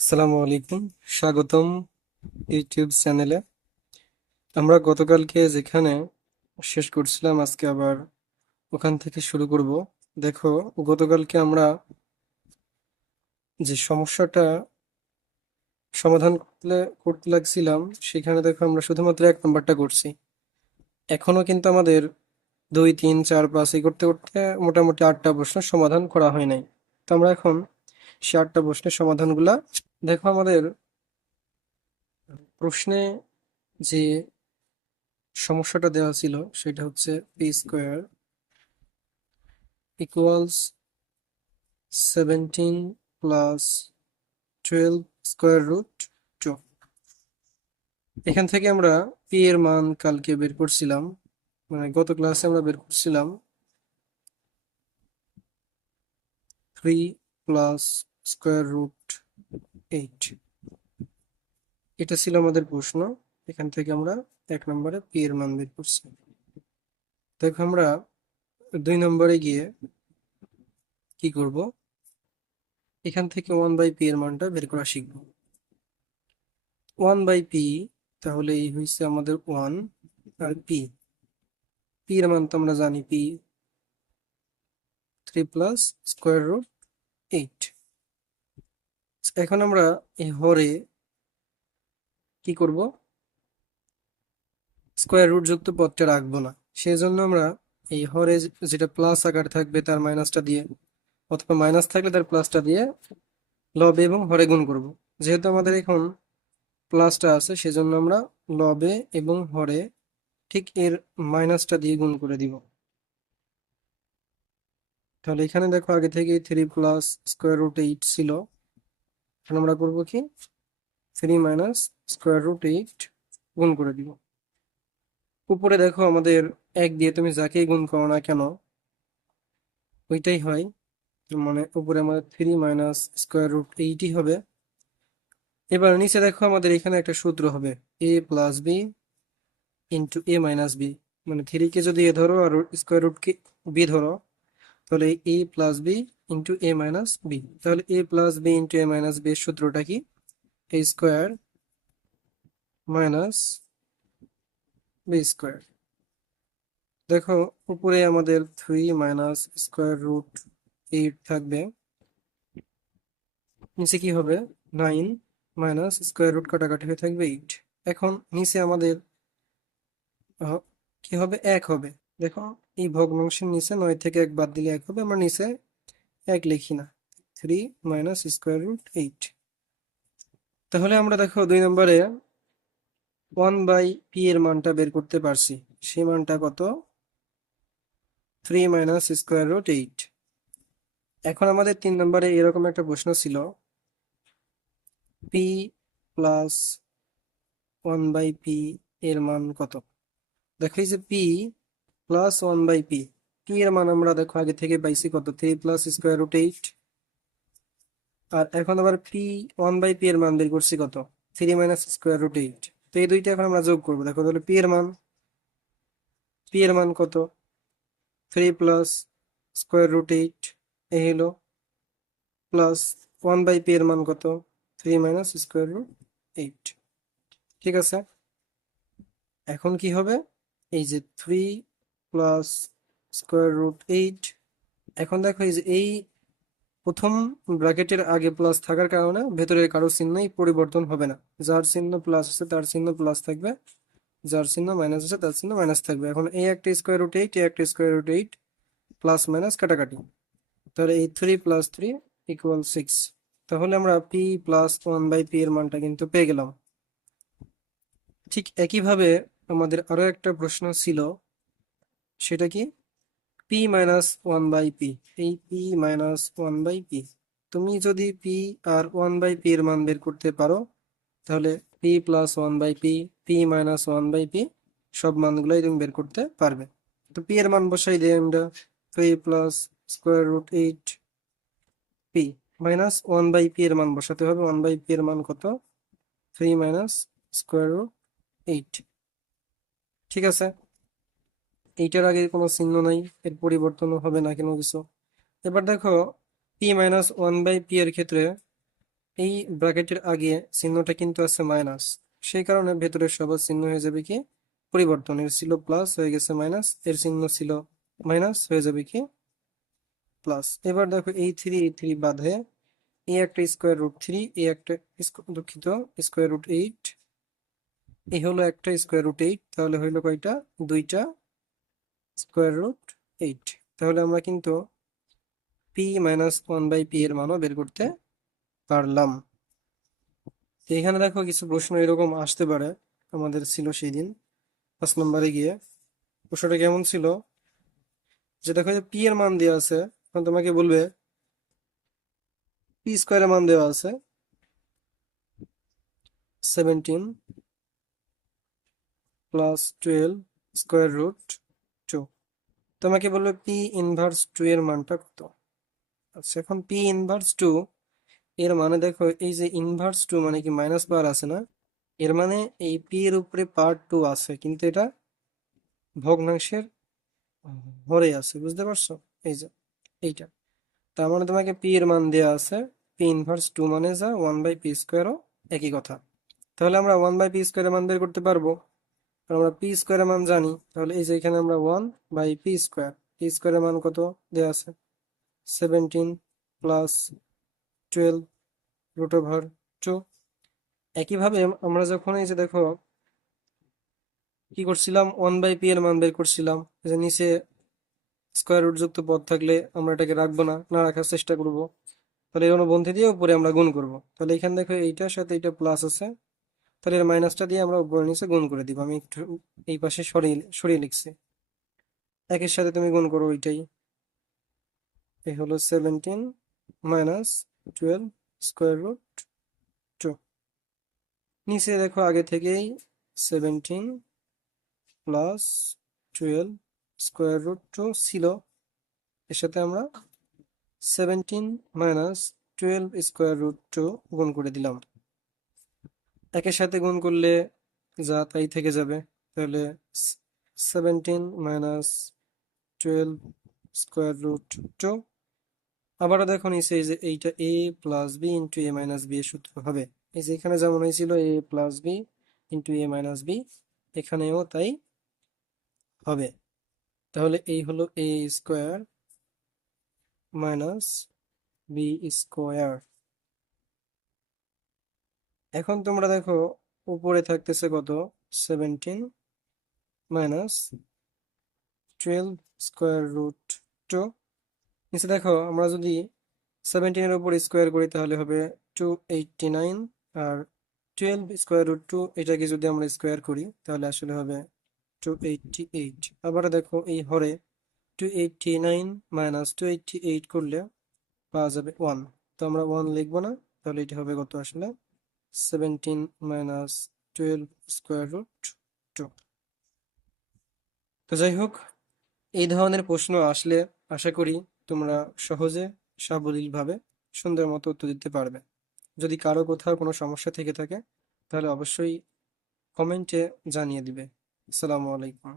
আসসালামু আলাইকুম। স্বাগতম ইউটিউব চ্যানেলে। আমরা গতকালকে যেখানে শেষ করছিলাম, আজকে আবার ওখান থেকে শুরু করব। দেখো, গতকালকে আমরা যে সমস্যাটা সমাধান করতে করতে লাগছিলাম, সেখানে দেখো আমরা শুধুমাত্র এক নম্বরটা করছি। এখনও কিন্তু আমাদের দুই, তিন, চার, পাঁচ, এই করতে করতে মোটামুটি আটটা প্রশ্ন সমাধান করা হয় নাই। তো আমরা এখন সে আটটা প্রশ্নের সমাধানগুলা। দেখো আমাদের প্রশ্নে যে সমস্যাটা দেওয়া ছিল, সেটা হচ্ছে P square equals seventeen plus twelve square root two এখান থেকে আমরা পি এর মান কালকে বের করছিলাম মানে গত ক্লাসে আমরা বের করছিলাম three plus square root eight এটা ছিল আমাদের প্রশ্ন। এখান থেকে আমরা এক নম্বরে পি এর মান বের করছি। দেখো আমরা দুই নম্বরে গিয়ে কি করব? এখান থেকে ওয়ান বাই পি এর মানটা বের করা শিখব। ওয়ান বাই পি তাহলে এই হয়েছে আমাদের ওয়ান আর পি পি এর মান তো আমরা জানি P three plus square root eight এখন আমরা এই হরে কি করব? স্কোয়ার রুট যুক্ত পদটা রাখব না। সেই জন্য আমরা এই হরে যেটা প্লাস আকার থাকবে তার মাইনাসটা দিয়ে অথবা মাইনাস থাকলে তার প্লাসটা দিয়ে লবে এবং হরে গুণ করব। যেহেতু আমাদের এখন প্লাসটা আছে, সেজন্য আমরা লবে এবং হরে ঠিক এর মাইনাসটা দিয়ে গুণ করে দিব। তাহলে এখানে দেখো আগে থেকে three plus square root eight ছিল। এখন আমরা করব কি? Three minus square root eight গুণ করে দিব। উপরে দেখো আমাদের এক দিয়ে তুমি যাকেই গুণ করো না কেন, ওইটাই হয়। মানে উপরে আমাদের থ্রি মাইনাস স্কোয়ার রুট এইটই হবে। এবার নিচে দেখো আমাদের এখানে একটা সূত্র হবে A plus B into A minus B মানে থ্রিকে যদি এ ধরো আর স্কোয়ার রুটকে বি ধরো তাহলে A plus B into A minus B তাহলে A plus B into A minus B সূত্রটা কি? A square minus B square দেখো, উপরে আমাদের three minus square root eight থাকবে। নিচে কি হবে? নাইন মাইনাস স্কোয়ার রুট কাটাকাটি হয়ে থাকবে এইট এখন নিচে আমাদের কি হবে? এক হবে। দেখো এই ভগ্নাংশের নিচে নয় থেকে এক বাদ দিলে এক হবে, আমরা নিচে এক লিখি না। Three minus square root eight তাহলে আমরা দেখো দুই নম্বরে ওয়ান বাই পি এর মানটা বের করতে পারছি। সেই মানটা কত? Three minus square root eight এখন আমাদের তিন নম্বরে এরকম একটা প্রশ্ন ছিল। P plus one by P এর মান কত? দেখো যে P plus one by P P এর মান আমরা দেখো আগে থেকে পাইছি কত? Three plus square root eight আর এখন আবার পি ওয়ান বাই পি এর মান বের করছি কত? Three minus square root eight তো এই দুইটা এখন আমরা যোগ করব। দেখো তাহলে পি এর মান পি এর মান কত? Three plus square root eight এই হলো প্লাস ওয়ান বাই পি এর মান কত? Three minus square root eight ঠিক আছে? এখন কি হবে? এই যে three plus square root eight এখন দেখো এই যে এই প্রথম ব্র্যাকেটের আগে প্লাস থাকার কারণে ভেতরের কারও চিহ্নই পরিবর্তন হবে না। যার চিহ্ন প্লাস আছে, তার চিহ্ন প্লাস থাকবে। যার চিহ্ন মাইনাস আছে, তার চিহ্ন মাইনাস থাকবে। এখন এই একটা স্কোয়ার রুট এইট এই একটা square root eight plus minus কাটাকাটি। তাহলে এই three plus three equal six তাহলে আমরা P plus one by P এর মানটা কিন্তু পেয়ে গেলাম। ঠিক একইভাবে আমাদের আরও একটা প্রশ্ন ছিল সেটা কি? P minus one by P এই P minus one by P তুমি যদি পি আর ওয়ান বাই পি এর মান বের করতে পারো, তাহলে P plus one by P P minus one by P সব মানগুলোই তুমি বের করতে পারবে। তো পি এর মান বসাই দিই আমরা। Three plus square root eight P minus one by P এর মান বসাতে হবে। ওয়ান বাই পি এর মান কত? Three minus square root eight ঠিক আছে? এইটার আগে কোনো চিহ্ন নাই, এর পরিবর্তনও হবে না কোনো কিছু। এবার দেখো P minus one by P এর ক্ষেত্রে এই ব্র্যাকেটের আগে চিহ্নটা কিন্তু আছে মাইনাস সেই কারণে ভেতরের সবার চিহ্ন হয়ে যাবে কি? পরিবর্তন এর ছিল প্লাস হয়ে গেছে মাইনাস এর চিহ্ন ছিল মাইনাস হয়ে যাবে কি? প্লাস এবার দেখো, এই থ্রি এই থ্রি বাদে এই একটা স্কোয়ার রুট থ্রি এই একটা দুঃখিত স্কোয়ার রুট এইট এই হলো একটা স্কোয়ার রুট এইট তাহলে হইল কয়টা? দুইটা। স্কোয়ার রুট এইট তাহলে আমরা কিন্তু P minus one by P এর মানও বের করতে পারলাম। এখানে দেখো কিছু প্রশ্ন এরকম আসতে পারে আমাদের ছিল সেই দিন পাঁচ নম্বরে গিয়ে প্রশ্নটা কেমন ছিল? যে দেখো যে পি এর মান দেওয়া আছে, এখন তোমাকে বলবে পি স্কোয়ারের মান দেওয়া আছে seventeen plus twelve square root তোমাকে বলবে পি ইনভার্স টু এর মানটা কত? আচ্ছা এখন পি ইনভার্স টু এর মানে দেখো এই যে ইনভার্স টু মানে কি মাইনাস বার আছে না? এর মানে এই পি এর উপরে পাওয়ার টু আছে, কিন্তু এটা ভগ্নাংশের হরে আছে, বুঝতে পারছ? এই যে, এইটা। তার মানে তোমাকে পি এর মান দেওয়া আছে পি ইনভার্স টু মানে যা ওয়ান বাই পি স্কোয়ারও একই কথা। তাহলে আমরা ওয়ান বাই পি স্কোয়ারের মান বের করতে পারব? আমরা পি স্কোয়ারের মান জানি। তাহলে এই যে এখানে আমরা one by P square P স্কোয়ারের মান কত দেওয়া আছে? Seventeen plus twelve root over two একইভাবে আমরা যখন এই যে দেখো কি করছিলাম? ওয়ান বাই পি এর মান বের করছিলাম। যে নিচে স্কোয়ার রুট যুক্ত পদ থাকলে আমরা এটাকে রাখব না না রাখার চেষ্টা করব। তাহলে এর অনুবন্ধী দিয়ে উপরে আমরা গুণ করব। তাহলে এখানে দেখো এইটার সাথে এটা প্লাস আছে। তাহলে এর মাইনাসটা দিয়ে আমরা উপরে নিচে গুণ করে দিব। আমি একটু এই পাশে সরিয়ে সরিয়ে লিখছি। একের সাথে তুমি গুণ করো ওইটাই। এই হলো seventeen minus twelve square root two নিচে দেখো আগে থেকেই seventeen plus twelve square root two ছিল। এর সাথে আমরা seventeen minus twelve square root two গুণ করে দিলাম। একের সাথে গুণ করলে যা তাই থেকে যাবে, তাহলে seventeen minus twelve square root two আবারও দেখো নিচে যে এইটা A plus B into A minus B এর সূত্র হবে। এই যে এখানে যেমন হয়েছিল A plus B into A minus B এখানেও তাই হবে। তাহলে এই হলো A square minus B square এখন তোমরা দেখো, উপরে থাকতেছে কত? Seventeen minus twelve square root two নিচে দেখো, আমরা যদি সেভেন্টিনের উপর স্কোয়ার করি তাহলে হবে টু এইটটি নাইন আর টুয়েলভ স্কোয়ার রুট টু এটাকে যদি আমরা স্কোয়ার করি তাহলে আসলে হবে টু এইটটি এইট আবার দেখো, এই হরে two eighty nine minus two eighty eight করলে পাওয়া যাবে ওয়ান তো আমরা ওয়ান লিখব না, তাহলে এটা হবে কত আসলে? Seventeen minus twelve square root two তো যাই হোক, এই ধরনের প্রশ্ন আসলে আশা করি তোমরা সহজে সাবলীলভাবে সুন্দর মতো উত্তর দিতে পারবে। যদি কারও কোথাও কোনো সমস্যা থেকে থাকে, তাহলে অবশ্যই কমেন্টে জানিয়ে দিবে। আসসালামু আলাইকুম।